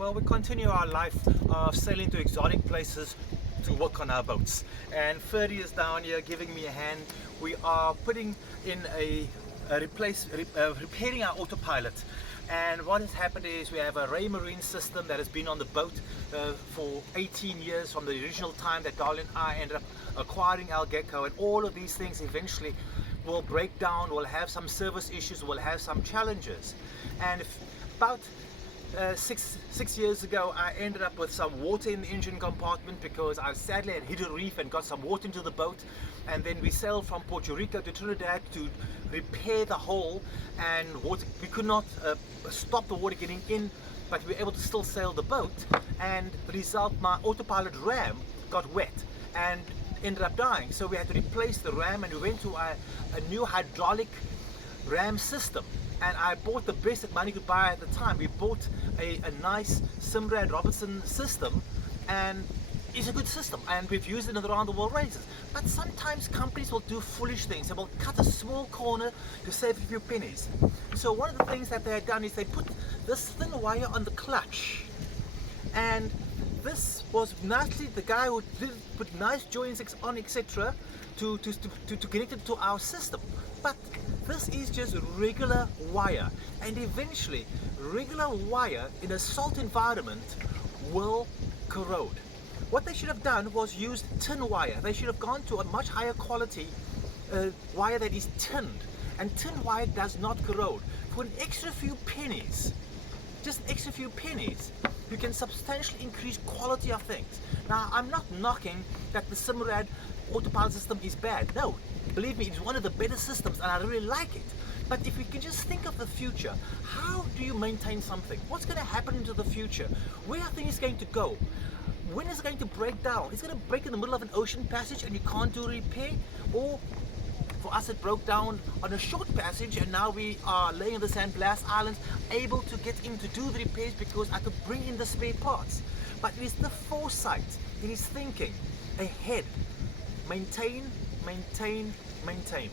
Well, we continue our life of sailing to exotic places to work on our boats. And Ferdy is down here giving me a hand. We are putting in repairing our autopilot. And what has happened is we have a Ray Marine system that has been on the boat for 18 years from the original time that Darlene and I ended up acquiring Al Gecko, and all of these things eventually will break down, will have some service issues, will have some challenges. And about 6 years ago, I ended up with some water in the engine compartment because I sadly had hit a reef and got some water into the boat. And then we sailed from Puerto Rico to Trinidad to repair the hole, and we could not stop the water getting in, but we were able to still sail the boat. And the result, my autopilot ram got wet and ended up dying. So we had to replace the ram, and we went to a new hydraulic ram system. And I bought the best that money could buy at the time. We bought a nice Simrad Robertson system, and it's a good system, and we've used it in the round the world races. But sometimes companies will do foolish things. They will cut a small corner to save a few pennies. So one of the things that they had done is they put this thin wire on the clutch, and this was nicely, the guy who did put nice joints on, etc., to connect it to our system. But this is just regular wire, and eventually regular wire in a salt environment will corrode. What they should have done was use tin wire. They should have gone to a much higher quality wire that is tinned, and tin wire does not corrode. For an extra few pennies, just an extra few pennies, you can substantially increase quality of things. Now, I'm not knocking that the Simrad autopilot system is bad. No, believe me, it's one of the better systems, and I really like it. But if we can just think of the future, how do you maintain something? What's going to happen into the future? Where are things going to go? When is it going to break down? It's going to break in the middle of an ocean passage and you can't do repair? Or for us, it broke down on a short passage, and now we are laying in the San Blas Islands, able to get in to do the repairs because I could bring in the spare parts. But it is the foresight, it is thinking ahead. Maintain, maintain, maintain.